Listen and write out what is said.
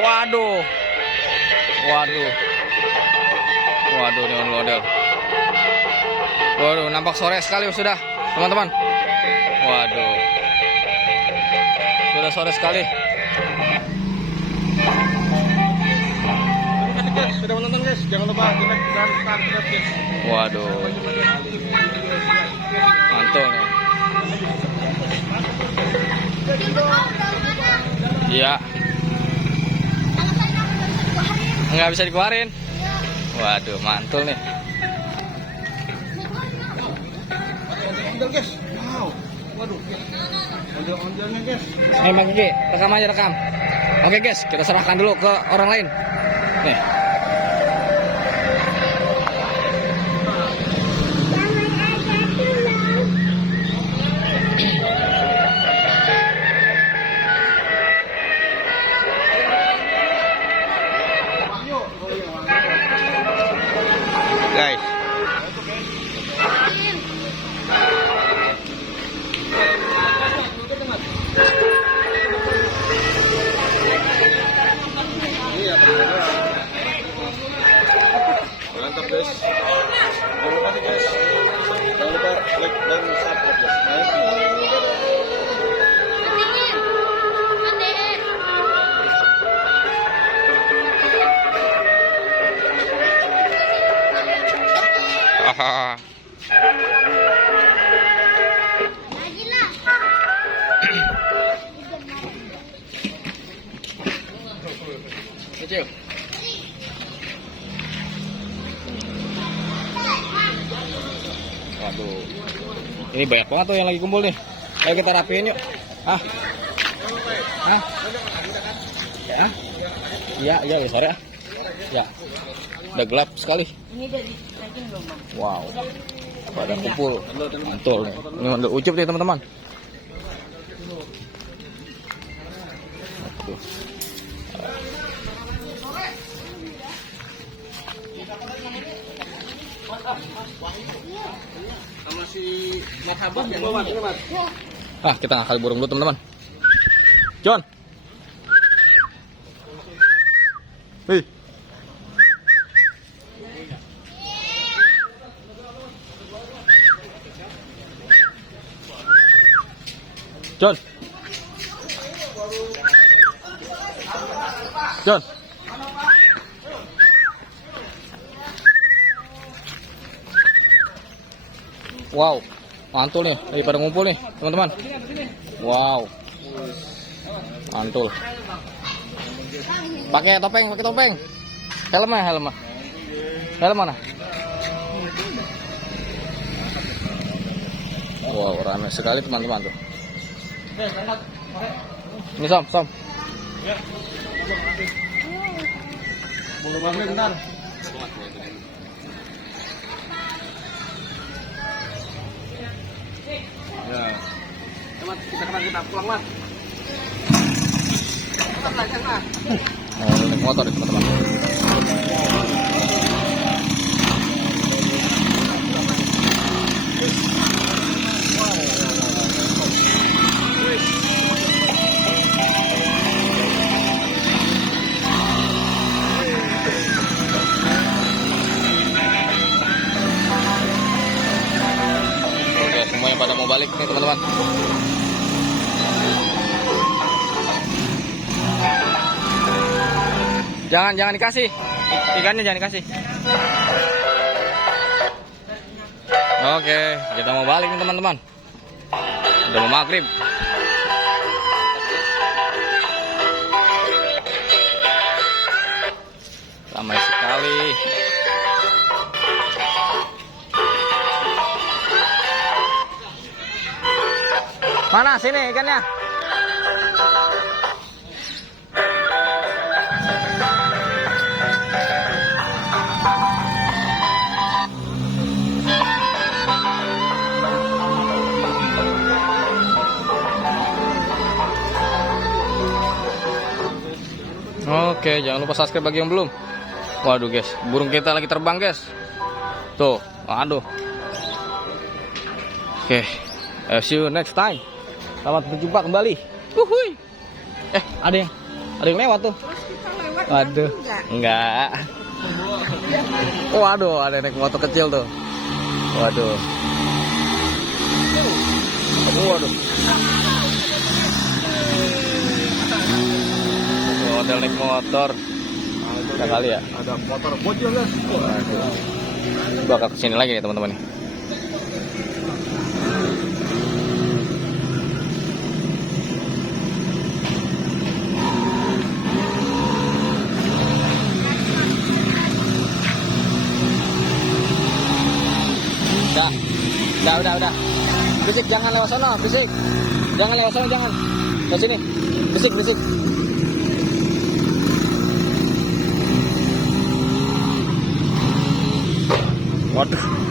Waduh. Waduh. Waduh, ini ondel-ondel. Waduh, nampak sore sekali sudah, teman-teman. Waduh. Sudah sore sekali. Sudah menonton guys, jangan lupa like dan subscribe guys. Waduh. Mantul nih. Iya. Nggak bisa dikeluarin. Waduh, mantul nih. Ondel guys. Wow. Waduh. Ondel-ondelnya guys. Ayo Mas Gigi, rekam aja rekam. Oke guys, kita serahkan dulu ke orang lain. Nih. Guys. Mantap guys. Jangan lupa nih guys. Jangan lupa like dan subscribe guys. Hahaha. Kecil. Waduh. Ini banyak banget tuh yang lagi kumpul nih. Ayo kita rapiin yuk. Ah. Ah. Ya. Iya, iya, besar ya. Ya. Udah gelap sekali. Ini dari daging belum, Bang? Wow. Pada kumpul. Mantul nih. Ini mandul ucup nih, teman-teman. Tuh. Sama si marhaban yang bawa ini, Mas. Ah, kita ngakal burung dulu, teman-teman. John. Hei. John. John. Wow, mantul nih, lagi pada ngumpul nih, teman-teman. Wow, mantul. Pakai topeng. Helm mana? Wow, ramai sekali teman-teman tuh. Ini Som. Boleh banget bentar. Ya. Mat, kita pulang, Mat. Kita belajar, Mat. Oh, naik motor nih, teman-teman. Oke, semuanya pada mau balik nih, teman-teman. Jangan dikasih. Ikannya jangan dikasih. Oke, kita mau balik nih, teman-teman. Udah mau maghrib. Ramai sekali. Mana sini ikannya? Oke, jangan lupa subscribe bagi yang belum. Waduh guys, burung kita lagi terbang guys. Tuh, aduh. Oke, see you next time. Selamat berjumpa kembali. Uhuy. Ada yang lewat tuh. Waduh, enggak. Waduh, ada naik motor kecil tuh. Waduh. Waduh. Model naik motor. Udah kali ya. Ada motor bocil guys. Waduh. Bakal kesini lagi nih teman-teman nih. Udah. Bisik, jangan lewat sana, bisik. Jangan lewat sana, jangan. Ke sini. Bisik. Waduh.